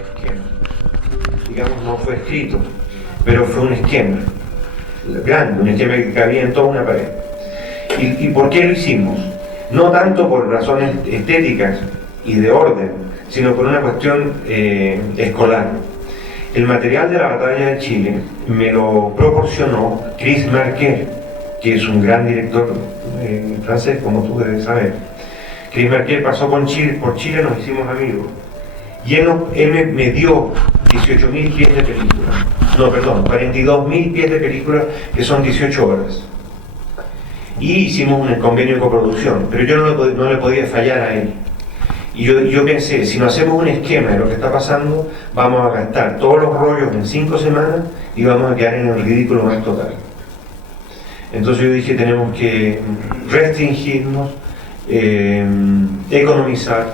esquema. Digamos, no fue escrito, pero fue un esquema grande, un esquema que cabía en toda una pared. ¿Y por qué lo hicimos? No tanto por razones estéticas y de orden, sino por una cuestión escolar. El material de la batalla de Chile me lo proporcionó Chris Marker, que es un gran director francés, como tú debes saber. Chris Marker pasó por Chile, nos hicimos amigos, y él me dio 18.000 pies de película, no, perdón, 42.000 pies de película, que son 18 horas. Y hicimos un convenio de coproducción, pero yo no le podía fallar a él. Y yo pensé, si no hacemos un esquema de lo que está pasando, vamos a gastar todos los rollos en 5 semanas y vamos a quedar en el ridículo más total. Entonces yo dije, tenemos que restringirnos, economizar,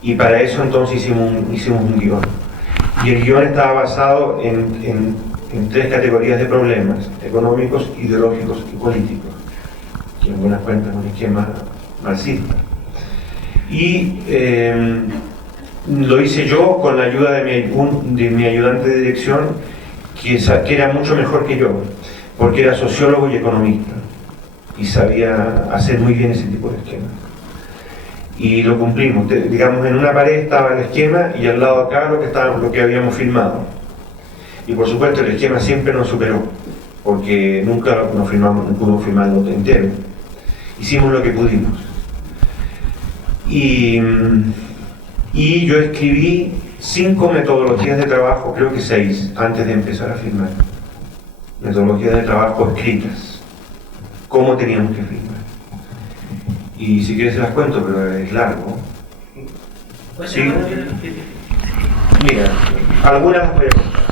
y para eso entonces hicimos un guión. Y el guión estaba basado en 3 categorías de problemas: económicos, ideológicos y políticos, que en buenas cuentas es un esquema marxista. Y lo hice yo con la ayuda de mi ayudante de dirección, que era mucho mejor que yo, porque era sociólogo y economista, y sabía hacer muy bien ese tipo de esquemas. Y lo cumplimos. Digamos, en una pared estaba el esquema y al lado acá lo que habíamos filmado. Y por supuesto el esquema siempre nos superó, porque nunca no pudimos filmarlo entero. Hicimos lo que pudimos. Y yo escribí 5 metodologías de trabajo, creo que 6, antes de empezar a filmar. Metodologías de trabajo escritas. Cómo teníamos que filmar. Y si quieres se las cuento, pero es largo. ¿Sí? Mira, algunas las voy a contar.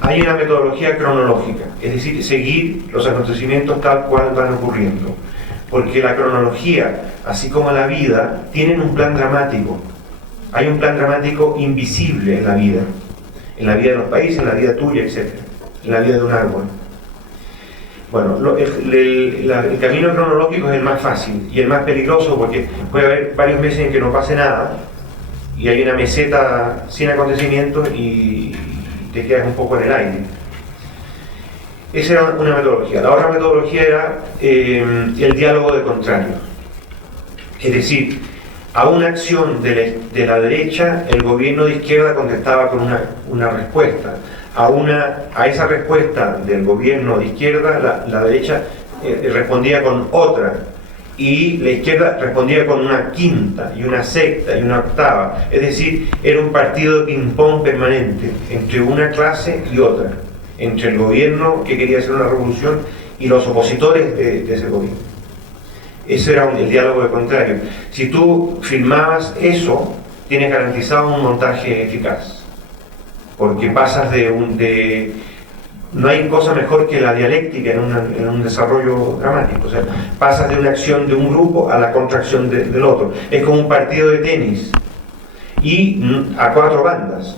Hay una metodología cronológica, es decir, seguir los acontecimientos tal cual van ocurriendo. Porque la cronología, así como la vida, tienen un plan dramático. Hay un plan dramático invisible en la vida de los países, en la vida tuya, etc., en la vida de un árbol. Bueno, el camino cronológico es el más fácil y el más peligroso, porque puede haber varios meses en que no pase nada y hay una meseta sin acontecimientos y te quedas un poco en el aire. Esa era una metodología. La otra metodología era el diálogo de contrarios. Es decir, a una acción de la derecha, el gobierno de izquierda contestaba con una respuesta. A esa respuesta del gobierno de izquierda, la derecha respondía con otra. Y la izquierda respondía con una quinta, y una sexta, y una octava. Es decir, era un partido de ping-pong permanente entre una clase y otra, entre el gobierno que quería hacer una revolución y los opositores de ese gobierno. Ese era el diálogo de contrario. Si tú filmabas eso, tienes garantizado un montaje eficaz, porque pasas no hay cosa mejor que la dialéctica en un desarrollo dramático. O sea, pasas de una acción de un grupo a la contracción del otro. Es como un partido de tenis, y a 4 bandas,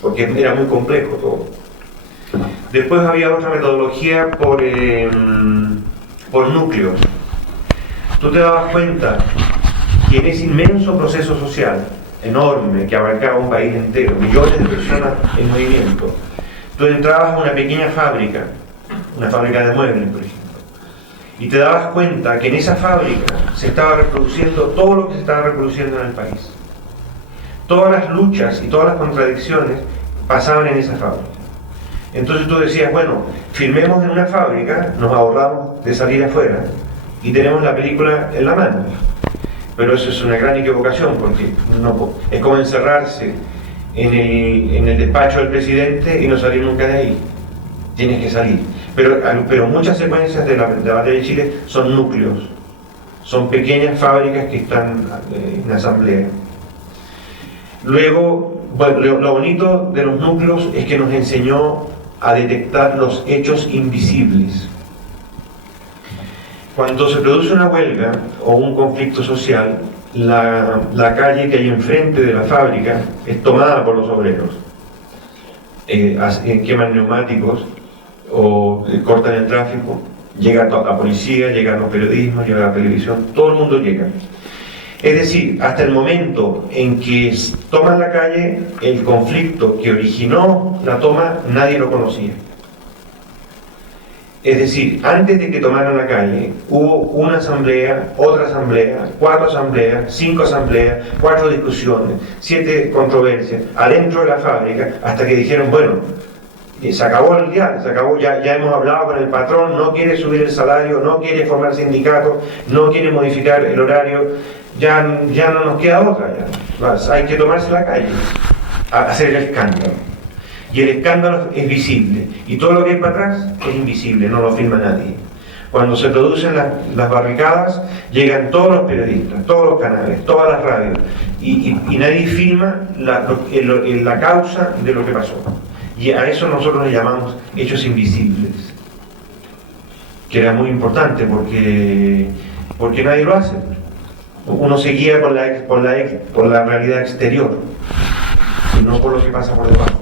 porque era muy complejo todo. Después había otra metodología por núcleos. Tú te dabas cuenta que en ese inmenso proceso social, enorme, que abarcaba un país entero, millones de personas en movimiento, tú entrabas a una pequeña fábrica, una fábrica de muebles, por ejemplo, y te dabas cuenta que en esa fábrica se estaba reproduciendo todo lo que se estaba reproduciendo en el país. Todas las luchas y todas las contradicciones pasaban en esa fábrica. Entonces tú decías, bueno, filmemos en una fábrica, nos ahorramos de salir afuera y tenemos la película en la mano. Pero eso es una gran equivocación, porque es como encerrarse en el despacho del presidente y no salir nunca de ahí. Tienes que salir. Pero muchas secuencias de la batalla de Chile son núcleos, son pequeñas fábricas que están en asamblea. Luego, bueno, lo bonito de los núcleos es que nos enseñó a detectar los hechos invisibles. Cuando se produce una huelga o un conflicto social, la calle que hay enfrente de la fábrica es tomada por los obreros. Queman neumáticos o cortan el tráfico, llega la policía, llegan los periodistas, llega la televisión, todo el mundo llega. Es decir, hasta el momento en que toman la calle, el conflicto que originó la toma, nadie lo conocía. Es decir, antes de que tomaran la calle, hubo una asamblea, otra asamblea, 4 asambleas, 5 asambleas, 4 discusiones, 7 controversias, adentro de la fábrica, hasta que dijeron, bueno, se acabó el diálogo, se acabó, ya hemos hablado con el patrón, no quiere subir el salario, no quiere formar sindicatos, no quiere modificar el horario, ya no nos queda otra, hay que tomarse la calle, a hacer el escándalo. Y el escándalo es visible, y todo lo que hay para atrás es invisible, no lo filma nadie. Cuando se producen las barricadas, llegan todos los periodistas, todos los canales, todas las radios, y nadie filma la causa de lo que pasó. Y a eso nosotros le llamamos hechos invisibles, que era muy importante porque nadie lo hace. Uno se guía por la realidad exterior, y no por lo que pasa por debajo.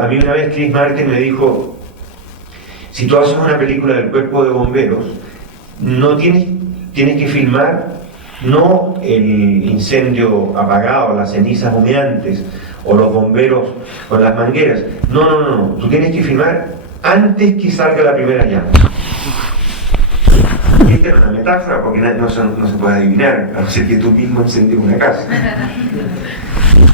A mí una vez Chris Martin me dijo, si tú haces una película del cuerpo de bomberos, no tienes que filmar no el incendio apagado, las cenizas humeantes o los bomberos con las mangueras, no, tú tienes que filmar antes que salga la primera llama. Esta es una metáfora porque no se puede adivinar, a no ser que tú mismo incendies una casa.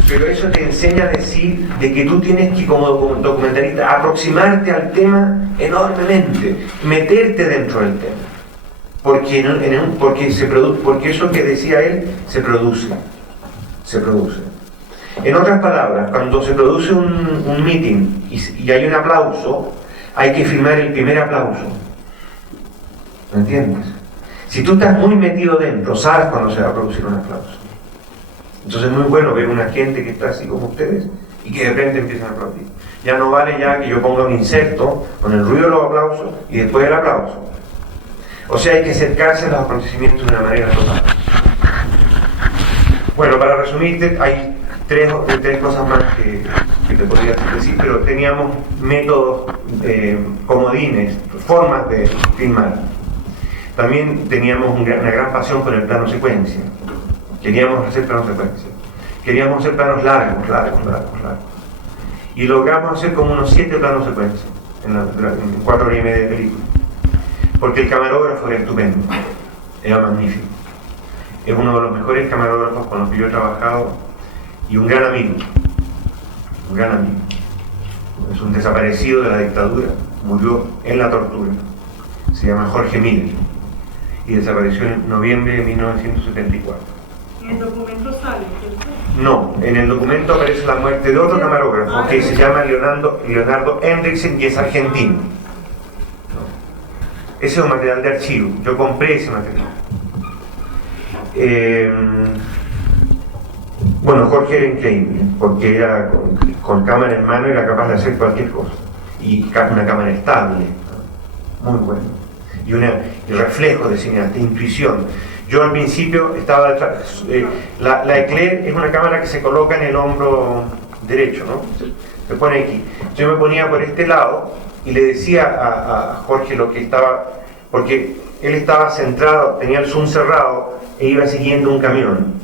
Pero eso te enseña a decir de que tú tienes que, como documentalista, aproximarte al tema enormemente, meterte dentro del tema. Porque eso que decía él se produce. En otras palabras, cuando se produce un meeting y hay un aplauso, hay que filmar el primer aplauso. ¿Me entiendes? Si tú estás muy metido dentro, sabes cuándo se va a producir un aplauso. Entonces es muy bueno ver una gente que está así como ustedes y que de repente empiezan a aplaudir. Ya no vale ya que yo ponga un inserto con el ruido de los aplausos y después el aplauso. O sea, hay que acercarse a los acontecimientos de una manera total. Bueno, para resumirte, hay tres cosas más que te podría decir, pero teníamos métodos, comodines, formas de filmar. También teníamos una gran pasión por el plano secuencia. Queríamos hacer planos secuencia. Queríamos hacer planos largos. Y logramos hacer como unos 7 planos secuencia en 4 horas y media de película. Porque el camarógrafo era estupendo, era magnífico. Es uno de los mejores camarógrafos con los que yo he trabajado y un gran amigo. Es un desaparecido de la dictadura, murió en la tortura. Se llama Jorge Miller y desapareció en noviembre de 1974. ¿En el documento sale, cierto? No, en el documento aparece la muerte de otro camarógrafo que se llama Leonardo Hendrickson y es argentino. Ese es un material de archivo, yo compré ese material. Bueno, Jorge era increíble, porque era con cámara en mano era capaz de hacer cualquier cosa. Y una cámara estable, muy bueno. Y el reflejo de cineasta, intuición. Yo al principio estaba detrás, la Eclair es una cámara que se coloca en el hombro derecho, ¿no? Se pone aquí. Yo me ponía por este lado y le decía a Jorge lo que estaba, porque él estaba centrado, tenía el zoom cerrado e iba siguiendo un camión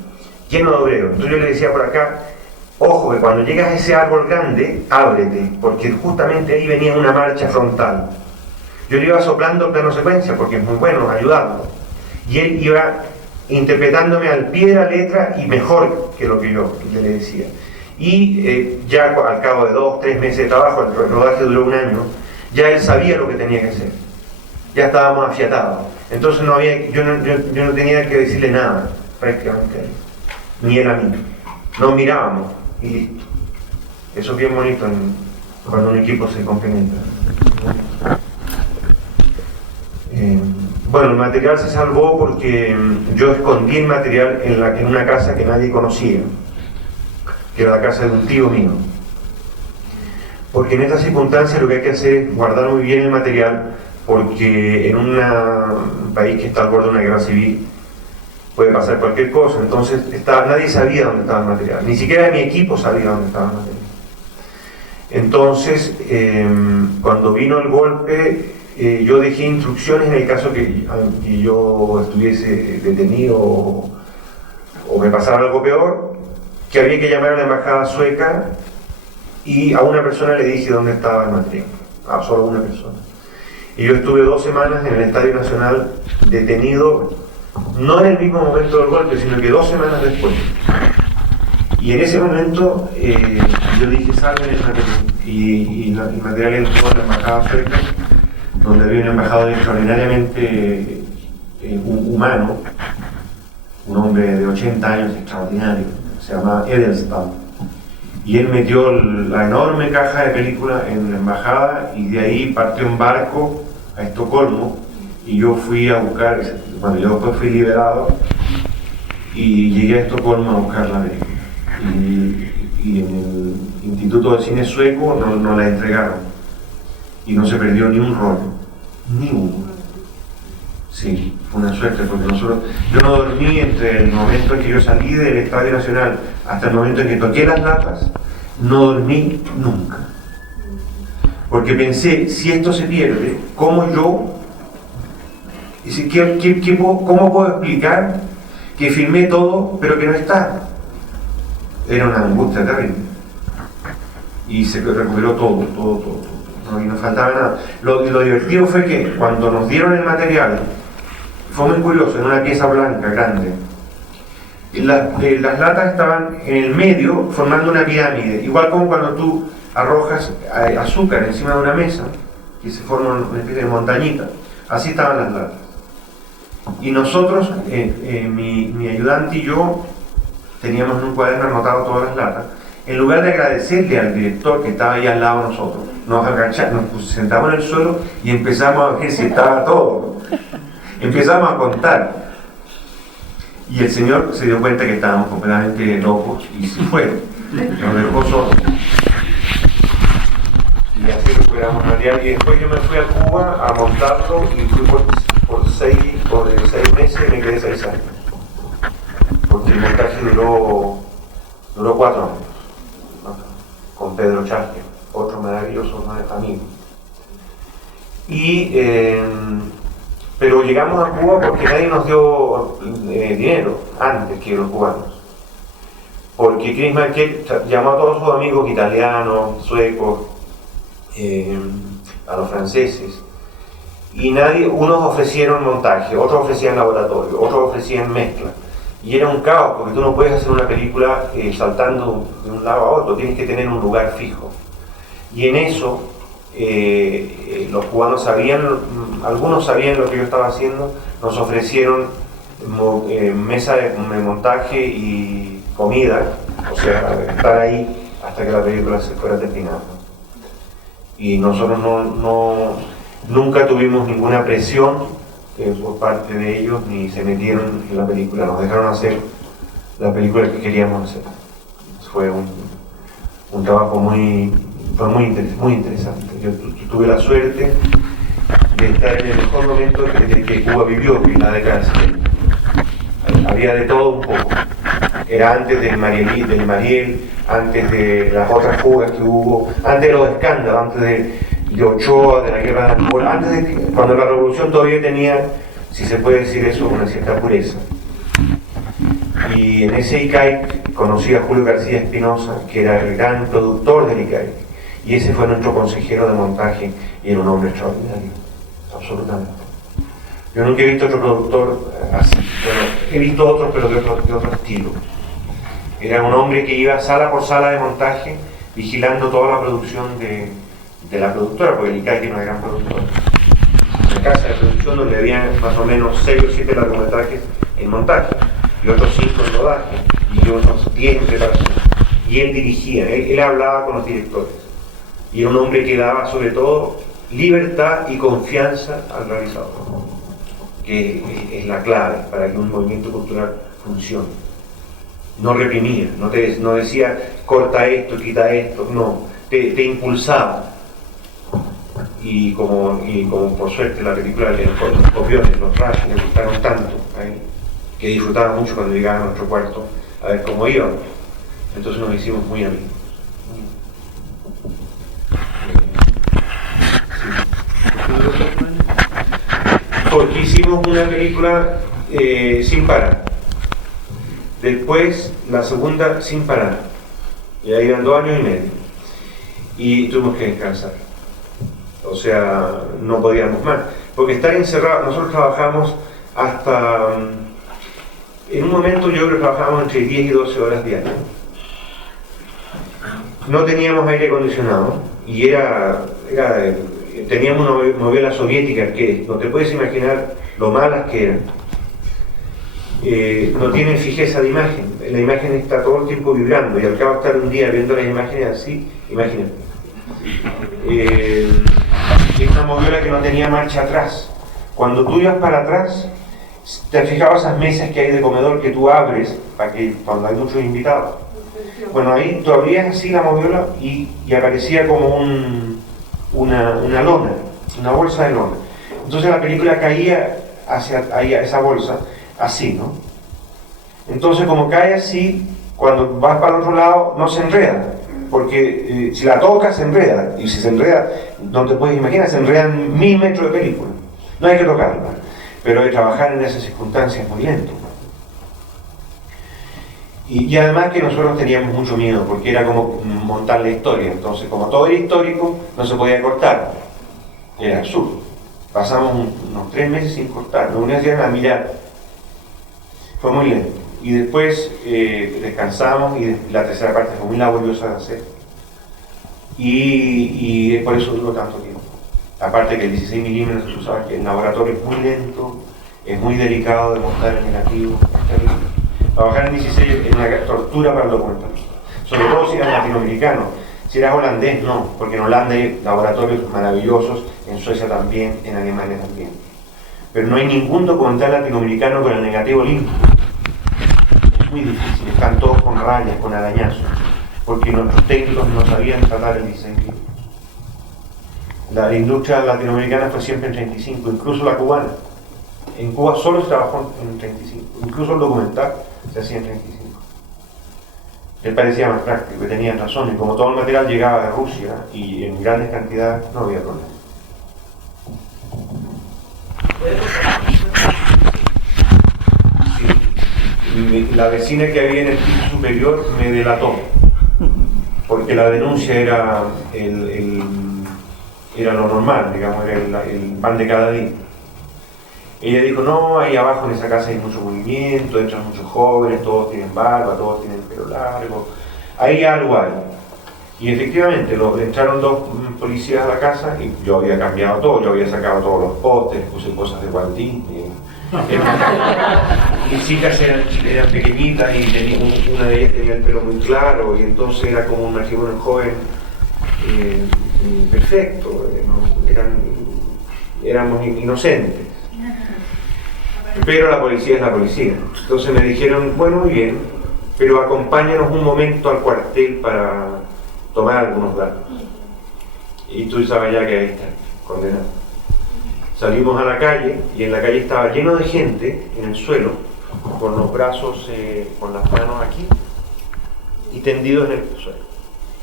lleno de obreros. Entonces yo le decía por acá, ojo que cuando llegas a ese árbol grande, ábrete, porque justamente ahí venía una marcha frontal. Yo le iba soplando plano secuencia porque es muy bueno ayudarlo. Y él iba interpretándome al pie de la letra y mejor que lo que yo le decía. Y ya al cabo de 2-3 meses de trabajo, el rodaje duró 1 año, ya él sabía lo que tenía que hacer. Ya estábamos afiatados. Entonces yo no tenía que decirle nada, prácticamente, ni él a mí. Nos mirábamos y listo. Eso es bien bonito cuando un equipo se complementa. Bueno, el material se salvó porque yo escondí el material en una casa que nadie conocía, que era la casa de un tío mío. Porque en estas circunstancias lo que hay que hacer es guardar muy bien el material, porque en un país que está al borde de una guerra civil puede pasar cualquier cosa. Entonces nadie sabía dónde estaba el material, ni siquiera mi equipo sabía dónde estaba el material. Entonces, cuando vino el golpe, yo dejé instrucciones en el caso que yo estuviese detenido o me pasara algo peor, que había que llamar a la embajada sueca y a una persona le dije dónde estaba el material, a solo una persona. Y yo estuve 2 semanas en el Estadio Nacional detenido, no en el mismo momento del golpe, sino que 2 semanas después. Y en ese momento yo dije, salven el material. Y el material entró en la embajada sueca, donde había un embajador extraordinariamente humano, un hombre de 80 años extraordinario, se llamaba Edelstad. Y él metió la enorme caja de película en la embajada y de ahí partió en barco a Estocolmo y yo fui a buscar, bueno, yo después fui liberado y llegué a Estocolmo a buscar la película. Y en el Instituto de Cine Sueco no la entregaron y no se perdió ni un rollo, ni uno. Sí, fue una suerte porque yo no dormí entre el momento en que yo salí del Estadio Nacional hasta el momento en que toqué las latas, no dormí nunca. Porque pensé, si esto se pierde, ¿cómo cómo puedo explicar que filmé todo pero que no está? Era una angustia terrible. Y se recuperó todo. No, y no faltaba nada. Lo divertido fue que cuando nos dieron el material, fue muy curioso, en una pieza blanca grande. Las latas estaban en el medio formando una pirámide, igual como cuando tú arrojas azúcar encima de una mesa, que se forma una especie de montañita. Así estaban las latas. Y nosotros, mi ayudante y yo, teníamos en un cuaderno anotado todas las latas. En lugar de agradecerle al director que estaba ahí al lado de nosotros, nos agachamos, nos sentamos en el suelo y empezamos a ver si estaba todo. Empezamos a contar. Y el señor se dio cuenta que estábamos completamente locos y se fue. Nos dejó solos. Y así recuperamos material. Y después yo me fui a Cuba a montarlo y fui por 6 meses y me quedé 6 años. Porque el montaje duró 4 años. Con Pedro Chasque, otro maravilloso amigo. Pero llegamos a Cuba porque nadie nos dio dinero antes que los cubanos. Porque Chris Marquette llamó a todos sus amigos italianos, suecos, a los franceses, y unos ofrecieron montaje, otros ofrecían laboratorio, otros ofrecían mezcla. Y era un caos, porque tú no puedes hacer una película saltando de un lado a otro, tienes que tener un lugar fijo. Y en eso, los cubanos sabían, algunos sabían lo que yo estaba haciendo, nos ofrecieron mesa de montaje y comida, o sea, estar ahí hasta que la película se fuera terminada. Y nosotros nunca tuvimos ninguna presión por parte de ellos, ni se metieron en la película, nos dejaron hacer la película que queríamos hacer. Fue un trabajo muy interesante. Yo tuve la suerte de estar en el mejor momento que Cuba vivió, que es la década del 70. Había de todo un poco. Era antes del Mariel, antes de las otras fugas que hubo, antes de los escándalos, antes de Ochoa, de la guerra de Angola, antes de cuando la revolución todavía tenía, si se puede decir eso, una cierta pureza. Y en ese ICAIC conocí a Julio García Espinosa, que era el gran productor del ICAIC, y ese fue nuestro consejero de montaje y era un hombre extraordinario, absolutamente. Yo nunca he visto otro productor así. Bueno, he visto otros, pero de otro estilo. Era un hombre que iba sala por sala de montaje, vigilando toda la producción de la productora, porque el ICAIC era una gran productora. Una casa de producción donde había más o menos 6 o 7 largometrajes en montaje, y otros 5 en rodaje, y otros 10 en preparación. Y él dirigía, él hablaba con los directores. Y era un hombre que daba sobre todo libertad y confianza al realizador, que es la clave para que un movimiento cultural funcione. No reprimía, no decía corta esto, quita esto, no, te impulsaba. Y como por suerte la película los copiones, los rayos, le gustaron tanto, que disfrutaba mucho cuando llegaban a nuestro cuarto a ver cómo iban. Entonces nos hicimos muy amigos. Sí. Porque hicimos una película sin parar. Después la segunda sin parar. Y ahí iban 2 años y medio. Y tuvimos que descansar. O sea, no podíamos más. Porque estar encerrados, nosotros trabajamos hasta... En un momento yo creo que trabajábamos entre 10 y 12 horas diarias. No teníamos aire acondicionado y teníamos una novela soviética que no te puedes imaginar lo malas que eran. No tienen fijeza de imagen, la imagen está todo el tiempo vibrando y al cabo de estar un día viendo las imágenes así, imagínate. Es una moviola que no tenía marcha atrás. Cuando tú ibas para atrás, te fijabas esas mesas que hay de comedor que tú abres para que cuando hay muchos invitados. Bueno, ahí tú abrías así la moviola y aparecía como una lona, una bolsa de lona. Entonces la película caía hacia esa bolsa, así, ¿no? Entonces como cae así, cuando vas para el otro lado no se enreda, porque si la tocas se enreda, y si se enreda, no te puedes imaginar, se enredan 1000 metros de película. No hay que tocarla, pero de trabajar en esas circunstancias es muy lento. Y además que nosotros teníamos mucho miedo, porque era como montar la historia. Entonces, como todo era histórico, no se podía cortar. Era absurdo. Pasamos unos 3 meses sin cortar. Nos uníamos a mirar. Fue muy lento. Y después descansamos y la tercera parte fue muy laboriosa de hacer. Y por eso duró tanto tiempo. Aparte que el 16 milímetros, tú sabes que el laboratorio es muy lento, es muy delicado de montar el negativo, es terrible. Trabajar en 16 es una tortura para el documentalista, sobre todo si eras latinoamericano. Si eras holandés, no, porque en Holanda hay laboratorios maravillosos, en Suecia también, en Alemania también. Pero no hay ningún documental latinoamericano con el negativo limpio. Es muy difícil, están todos con rayas, con arañazos, porque nuestros técnicos no sabían tratar el 16 milímetros. La industria latinoamericana fue siempre en 35, incluso la cubana. En Cuba solo se trabajó en 35, incluso el documental se hacía en 35. Les parecía más práctico, que tenían razón, y como todo el material llegaba de Rusia y en grandes cantidades, no había problema. Sí. La vecina que había en el piso superior me delató, porque la denuncia era lo normal, digamos, era el pan de cada día. Ella dijo, no, ahí abajo en esa casa hay mucho movimiento, entran muchos jóvenes, todos tienen barba, todos tienen pelo largo, ahí algo hay. Y efectivamente, entraron 2 policías a la casa y yo había cambiado todo, yo había sacado todos los pósteres, puse cosas de Walt Disney. Mis hijas eran pequeñitas y una de ellas tenía el pelo muy claro y entonces era como un matrimonio joven perfecto, éramos inocentes. Pero la policía es la policía. Entonces me dijeron, bueno, muy bien, pero acompáñanos un momento al cuartel para tomar algunos datos. Y tú sabes ya que ahí está, condenado. Salimos a la calle y en la calle estaba lleno de gente en el suelo, con los brazos, con las manos aquí y tendidos en el suelo.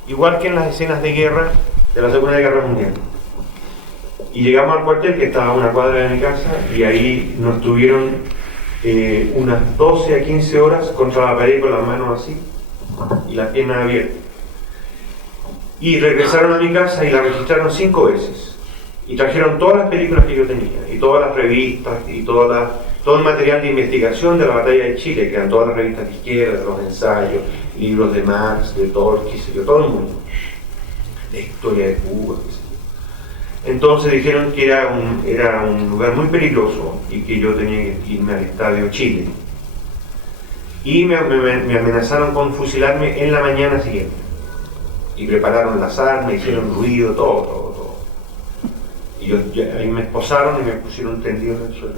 Igual que en las escenas de guerra de la Segunda Guerra Mundial. Y llegamos al cuartel que estaba a una cuadra de mi casa y ahí nos tuvieron unas 12 a 15 horas contra la pared con las manos así y las piernas abiertas. Y regresaron a mi casa y la registraron 5 veces. Y trajeron todas las películas que yo tenía y todas las revistas y todo el material de investigación de la batalla de Chile, que eran todas las revistas de izquierda, los ensayos, libros de Marx, de Tolkien, todo el mundo. De historia de Cuba, qué sé yo. Entonces dijeron que era un lugar muy peligroso y que yo tenía que irme al Estadio Chile. Y me amenazaron con fusilarme en la mañana siguiente. Y prepararon las armas, hicieron ruido, todo. Y ahí me esposaron y me pusieron tendido en el suelo.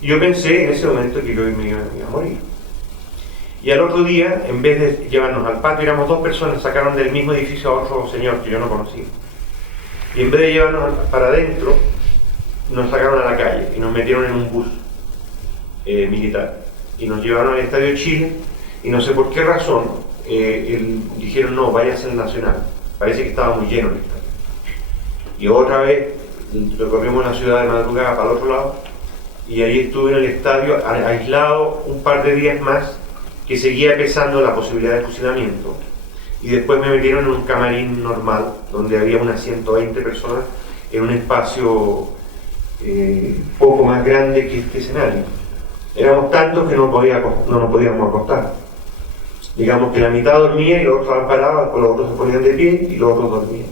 Y yo pensé en ese momento que yo me iba a morir. Y al otro día, en vez de llevarnos al patio, éramos 2 personas, sacaron del mismo edificio a otro señor que yo no conocía. Y en vez de llevarnos para adentro, nos sacaron a la calle y nos metieron en un bus militar. Y nos llevaron al Estadio Chile y no sé por qué razón dijeron, no, váyanse al Nacional. Parece que estaba muy lleno el estadio. Y otra vez recorrimos la ciudad de madrugada para el otro lado y ahí estuve en el estadio aislado un par de días más, que seguía pesando la posibilidad de fusilamiento, y después me metieron en un camarín normal donde había unas 120 personas en un espacio poco más grande que este escenario. Éramos tantos que no nos podíamos acostar. Digamos que la mitad dormía y los otros estaban parados, los otros se ponían de pie y los otros dormían.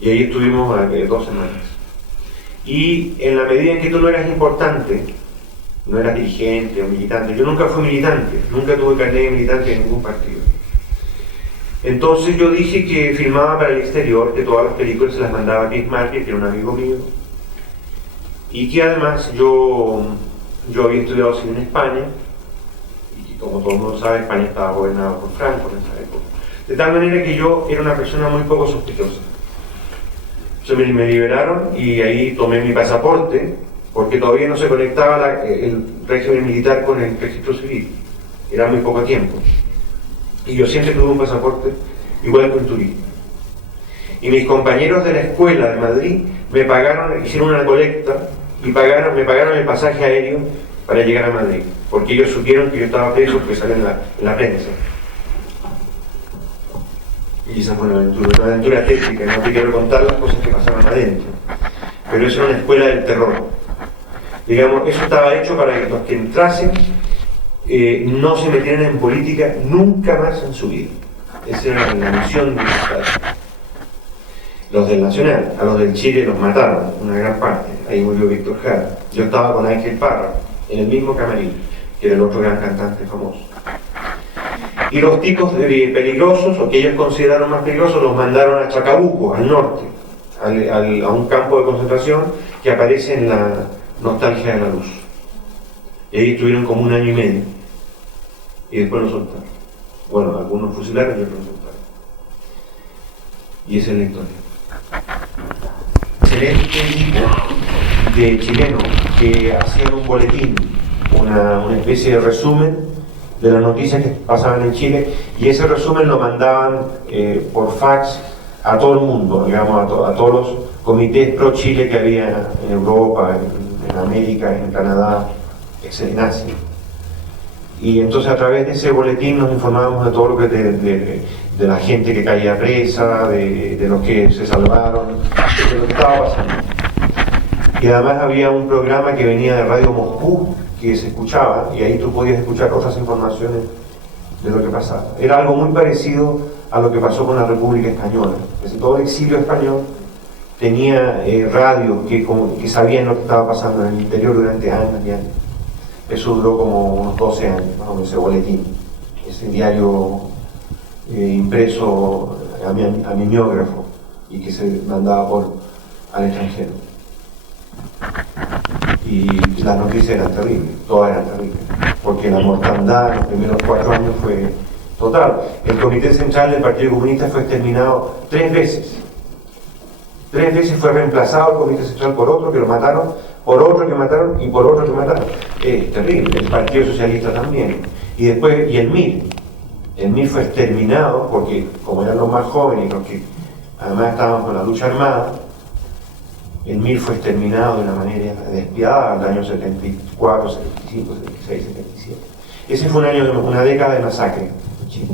Y ahí estuvimos 2 semanas. Y en la medida en que tú no eras importante, no eras dirigente o militante, yo nunca fui militante, nunca tuve carnet de militante en ningún partido. Entonces yo dije que filmaba para el exterior, que todas las películas se las mandaba a Chris Marker, que era un amigo mío, y que además yo había estudiado cine en España, y como todo el mundo sabe, España estaba gobernada por Franco en esa época. De tal manera que yo era una persona muy poco sospechosa. Entonces me liberaron y ahí tomé mi pasaporte, porque todavía no se conectaba el régimen militar con el registro civil. Era muy poco tiempo. Y yo siempre tuve un pasaporte igual que un turismo. Y mis compañeros de la escuela de Madrid me pagaron, hicieron una colecta y me pagaron el pasaje aéreo para llegar a Madrid, porque ellos supieron que yo estaba preso porque salió en la prensa. Y esa fue una aventura técnica, no te quiero contar las cosas que pasaban adentro. Pero eso era una escuela del terror. Digamos, eso estaba hecho para que los que entrasen no se metieran en política nunca más en su vida. Esa era la misión del Estado. Los del Nacional, a los del Chile los mataron, una gran parte. Ahí murió Víctor Jara. Yo estaba con Ángel Parra, en el mismo camarín, que era el otro gran cantante famoso. Y los tipos peligrosos, o que ellos consideraron más peligrosos, los mandaron a Chacabuco, al norte, a un campo de concentración que aparece en la Nostalgia de la Luz. Y ahí estuvieron como 1 año y medio. Y después los soltaron. Bueno, algunos fusilaron y otros los soltaron. Y esa es la historia. Excelente equipo de chilenos que hacían un boletín, una especie de resumen de las noticias que pasaban en Chile, y ese resumen lo mandaban por fax a todo el mundo, digamos, a todos los comités pro Chile que había en Europa, en América, en Canadá, en Asia. Y entonces a través de ese boletín nos informábamos de todo lo que de la gente que caía presa, de los que se salvaron, de lo que estaba pasando. Y además había un programa que venía de Radio Moscú, que se escuchaba, y ahí tú podías escuchar otras informaciones de lo que pasaba. Era algo muy parecido a lo que pasó con la República Española. Es decir, todo el exilio español tenía radios que sabían lo que estaba pasando en el interior durante años y años. Eso duró como unos 12 años, ¿no? Ese boletín, ese diario impreso a mimeógrafo y que se mandaba al extranjero. Y las noticias eran terribles, todas eran terribles, porque la mortandad en los primeros 4 años fue total. El Comité Central del Partido Comunista fue exterminado 3 veces. 3 veces fue reemplazado el Comité Central por otro que lo mataron, por otro que mataron y por otro que mataron. Es terrible. El Partido Socialista también. Y después, y el MIR. El MIR fue exterminado porque, como eran los más jóvenes y los que además estaban con la lucha armada, el MIR fue exterminado de una manera despiadada en el año 74, 75, 76, 77. Ese fue una década de masacre en Chile.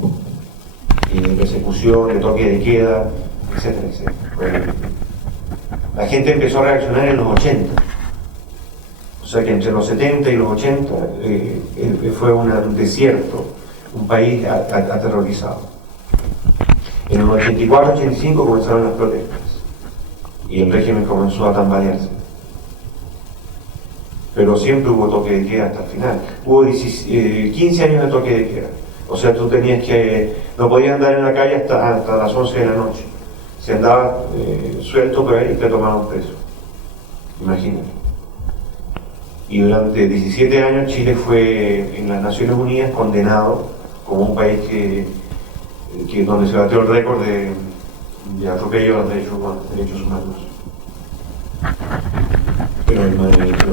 Y de persecución, de toque de queda, etcétera, etcétera. La gente empezó a reaccionar en los 80. O sea que entre los 70 y los 80 fue un desierto, un país aterrorizado. En los 84-85 comenzaron las protestas y el régimen comenzó a tambalearse. Pero siempre hubo toque de queda hasta el final. Hubo 15 años de toque de queda. O sea, tú no podías andar en la calle hasta las 11 de la noche. Si andabas suelto por ahí, te tomaban preso. Imagínate. Y durante 17 años Chile fue en las Naciones Unidas condenado como un país donde se batió el récord de atropello a los derechos humanos. Pero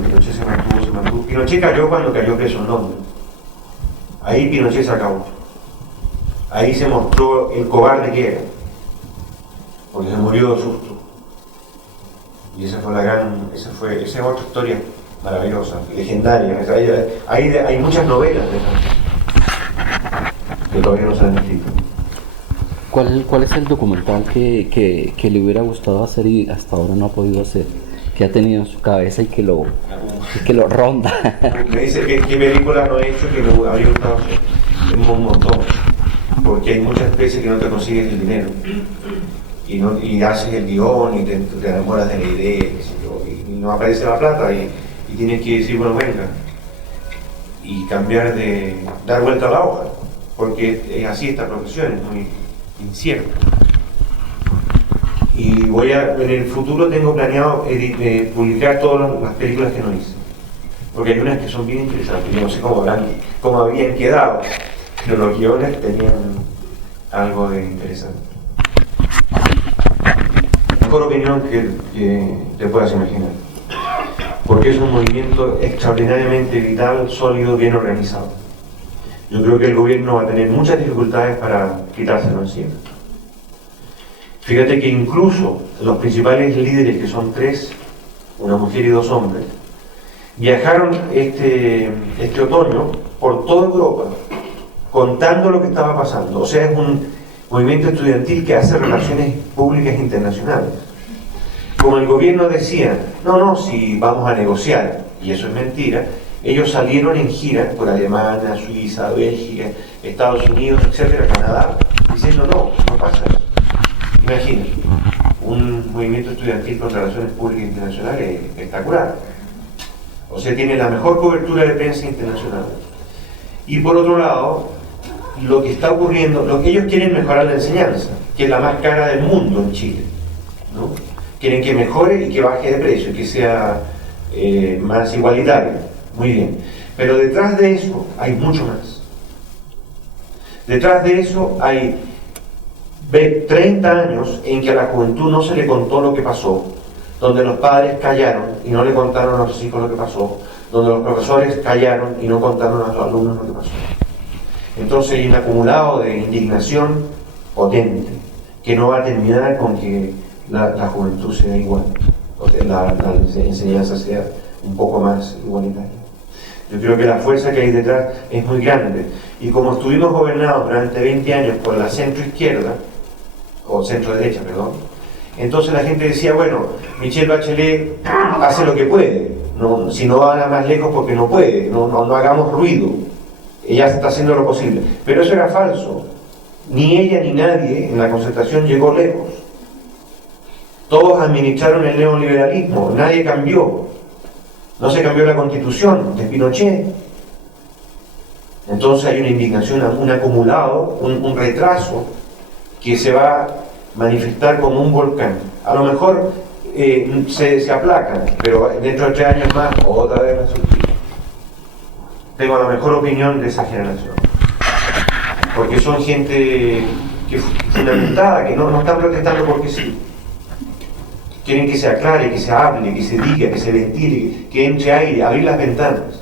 Pinochet se mantuvo. Pinochet cayó cuando cayó preso en Londres. Ahí Pinochet se acabó. Ahí se mostró el cobarde que era, porque se murió de susto. Y esa es otra historia maravillosas, legendarias. Hay muchas novelas de esas que todavía no se han escrito. ¿Cuál es el documental que le hubiera gustado hacer y hasta ahora no ha podido hacer? Que ha tenido en su cabeza y que lo ronda. Me dice qué película no he hecho que me habría gustado hacer. Tengo un montón. Porque hay muchas veces que no te consigues el dinero. Y haces el guión y te enamoras de la idea, qué sé yo, y no aparece la plata y tienes que decir, bueno, venga. Y dar vuelta a la hoja. Porque es así esta profesión, es muy incierta. Y en el futuro tengo planeado publicar todas las películas que no hice. Porque hay unas que son bien interesantes, yo no sé cómo habían quedado, pero los guiones tenían algo de interesante. La mejor opinión que te puedas imaginar. Porque es un movimiento extraordinariamente vital, sólido, bien organizado. Yo creo que el gobierno va a tener muchas dificultades para quitárselo encima. Fíjate que incluso los principales líderes, que son 3, una mujer y 2 hombres, viajaron este otoño por toda Europa contando lo que estaba pasando. O sea, es un movimiento estudiantil que hace relaciones públicas internacionales. Como el gobierno decía, no, si vamos a negociar, y eso es mentira, ellos salieron en gira por Alemania, Suiza, Bélgica, Estados Unidos, etcétera, Canadá, diciendo no pasa eso. Imagínate, un movimiento estudiantil con relaciones públicas internacionales es espectacular. O sea, tiene la mejor cobertura de prensa internacional. Y por otro lado, lo que está ocurriendo, lo que ellos quieren mejorar la enseñanza, que es la más cara del mundo en Chile, ¿no? Quieren que mejore y que baje de precio, que sea más igualitario. Muy bien. Pero detrás de eso hay mucho más. Detrás de eso hay 30 años en que a la juventud no se le contó lo que pasó, donde los padres callaron y no le contaron a sus hijos lo que pasó, donde los profesores callaron y no contaron a sus alumnos lo que pasó. Entonces hay un acumulado de indignación potente, que no va a terminar con que la juventud sea igual, o sea, la enseñanza sea un poco más igualitaria. Yo creo que la fuerza que hay detrás es muy grande, y como estuvimos gobernados durante 20 años por la centro-izquierda, o centro-derecha, perdón, entonces la gente decía, bueno, Michelle Bachelet hace lo que puede, no, si no va más lejos porque no puede, no hagamos ruido, ella está haciendo lo posible. Pero eso era falso, ni ella ni nadie en la concertación llegó lejos. Todos administraron el neoliberalismo, nadie cambió. No se cambió la constitución de Pinochet. Entonces hay una indignación, un acumulado, un retraso que se va a manifestar como un volcán. A lo mejor se aplacan, pero dentro de 3 años más otra vez va a surgir. Tengo la mejor opinión de esa generación. Porque son gente fundamentada, que no están protestando porque sí. Quieren que se aclare, que se hable, que se diga, que se ventile, que entre aire, abrir las ventanas.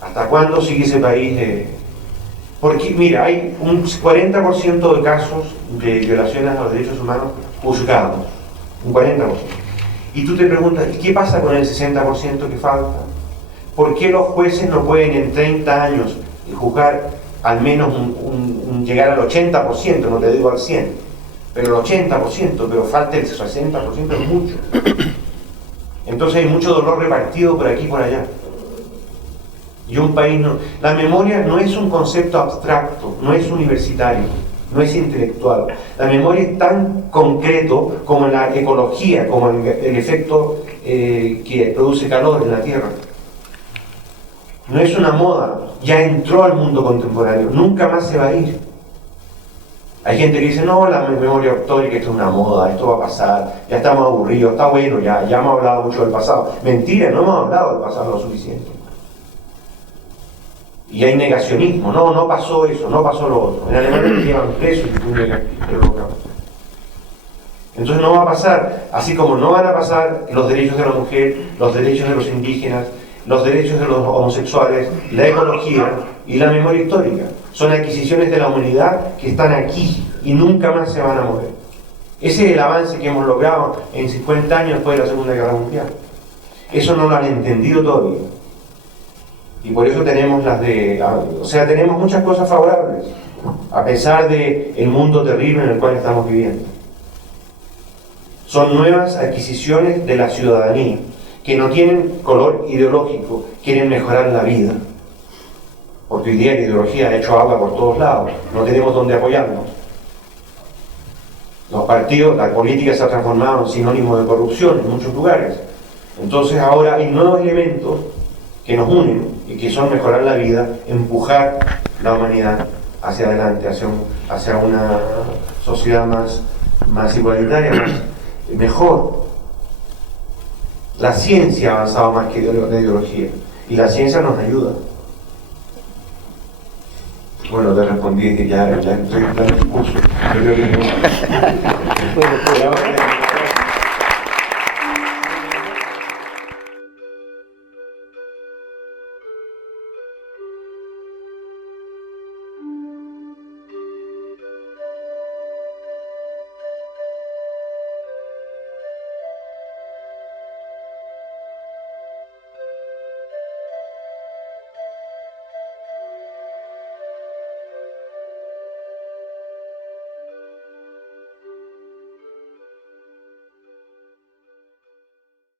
¿Hasta cuándo sigue ese país? Porque, mira, hay un 40% de casos de violaciones a los derechos humanos juzgados. Un 40%. Y tú te preguntas, ¿y qué pasa con el 60% que falta? ¿Por qué los jueces no pueden en 30 años juzgar al menos llegar al 80%, no te digo al 100%, pero el 80%, pero falta el 60%, es mucho. Entonces hay mucho dolor repartido por aquí y por allá. Y un país no... La memoria no es un concepto abstracto, no es universitario, no es intelectual. La memoria es tan concreto como la ecología, como el efecto que produce calor en la Tierra. No es una moda, ya entró al mundo contemporáneo, nunca más se va a ir. Hay gente que dice, no, la memoria histórica esto es una moda, esto va a pasar, ya estamos aburridos, está bueno, ya hemos hablado mucho del pasado. Mentira, no hemos hablado del pasado lo suficiente. Y hay negacionismo, no pasó eso, no pasó lo otro. En Alemania te llevan presos y tú negas el holocausto. Entonces no va a pasar, así como no van a pasar los derechos de la mujer, los derechos de los indígenas, los derechos de los homosexuales, la ecología y la memoria histórica. Son adquisiciones de la humanidad que están aquí y nunca más se van a mover. Ese es el avance que hemos logrado en 50 años después de la Segunda Guerra Mundial. Eso no lo han entendido todavía. Y por eso tenemos tenemos muchas cosas favorables, a pesar del mundo terrible en el cual estamos viviendo. Son nuevas adquisiciones de la ciudadanía, que no tienen color ideológico, quieren mejorar la vida. Porque hoy día la ideología ha hecho agua por todos lados, no tenemos dónde apoyarnos. Los partidos, la política se ha transformado en sinónimo de corrupción en muchos lugares. Entonces ahora hay nuevos elementos que nos unen y que son mejorar la vida, empujar la humanidad hacia adelante, hacia una sociedad más igualitaria, mejor. La ciencia ha avanzado más que la ideología y la ciencia nos ayuda. Bueno, te respondí que ya estoy en el discurso. Yo creo que no.